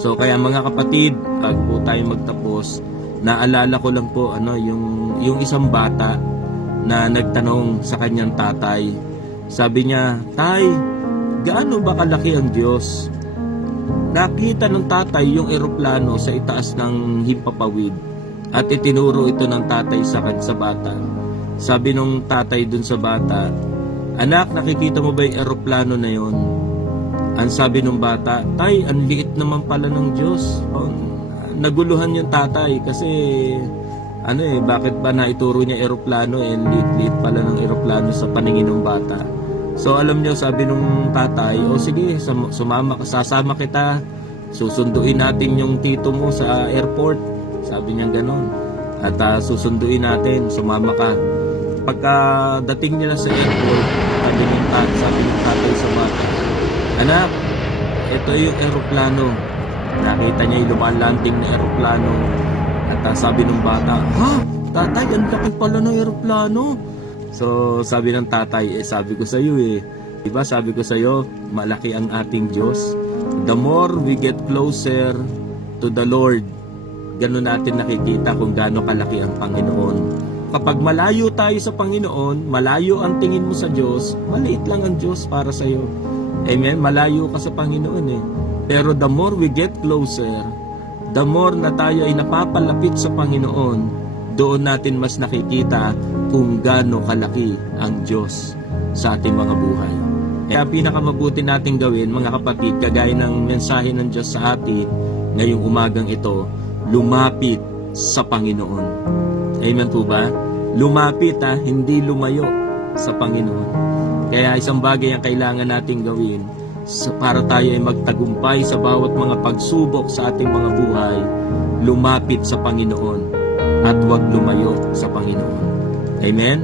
So kaya mga kapatid, bago po tayo magtapos, naalala ko lang po yung isang bata na nagtanong sa kanyang tatay. Sabi niya, "Tay, gaano ba kalaki ang Diyos?" Nakita ng tatay yung eroplano sa itaas ng himpapawid at itinuro ito ng tatay sa bata. Sabi nung tatay dun sa bata, "Anak, nakikita mo ba yung eroplano na yon?" Ang sabi nung bata, "Tay, ang liit naman pala ng Diyos." Naguluhan yung tatay kasi bakit ba naituro niya eroplano, liit-liit pala ng eroplano sa paningin ng bata. So alam niyo, sabi nung tatay, "O sige, sasama kita, susunduin natin yung tito mo sa airport." Sabi niya ganon. At susunduin natin, sumama ka. Pagka dating nila sa airport, sabi ng tatay sa bata, "Anak, ito yung eroplano." Nakita niya yung lumalanding na eroplano. At sabi ng bata, "Ha? Tatay, ang laki pala ng eroplano." So sabi ng tatay, sabi ko sa iyo diba sabi ko sa iyo, malaki ang ating Diyos. The more we get closer to the Lord, ganun natin nakikita kung gaano kalaki ang Panginoon. Kapag malayo tayo sa Panginoon, malayo ang tingin mo sa Diyos, maliit lang ang Diyos para sa iyo. Amen? Malayo ka sa Panginoon Pero the more we get closer, the more na tayo ay napapalapit sa Panginoon, doon natin mas nakikita kung gaano kalaki ang Diyos sa ating mga buhay. Kaya pinakamabuti natin gawin, mga kapatid, kagaya ng mensahe ng Diyos sa atin ngayong umagang ito, lumapit sa Panginoon. Amen po ba? Lumapit hindi lumayo sa Panginoon. Kaya isang bagay ang kailangan nating gawin para tayo ay magtagumpay sa bawat mga pagsubok sa ating mga buhay, lumapit sa Panginoon at huwag lumayo sa Panginoon. Amen?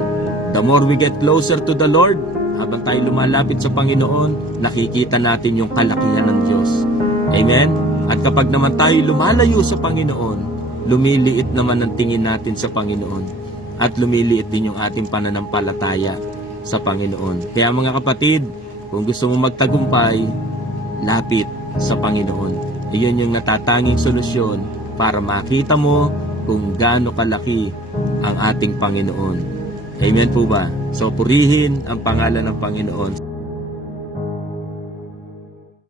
The more we get closer to the Lord, habang tayo lumalapit sa Panginoon, nakikita natin yung kalakihan ng Diyos. Amen? At kapag naman tayo lumalayo sa Panginoon, lumiliit naman ang tingin natin sa Panginoon at lumiliit din yung ating pananampalataya sa Panginoon. Kaya mga kapatid, kung gusto mo magtagumpay, lapit sa Panginoon. Iyon yung natatanging solusyon para makita mo kung gaano kalaki ang ating Panginoon. Amen po ba? So purihin ang pangalan ng Panginoon.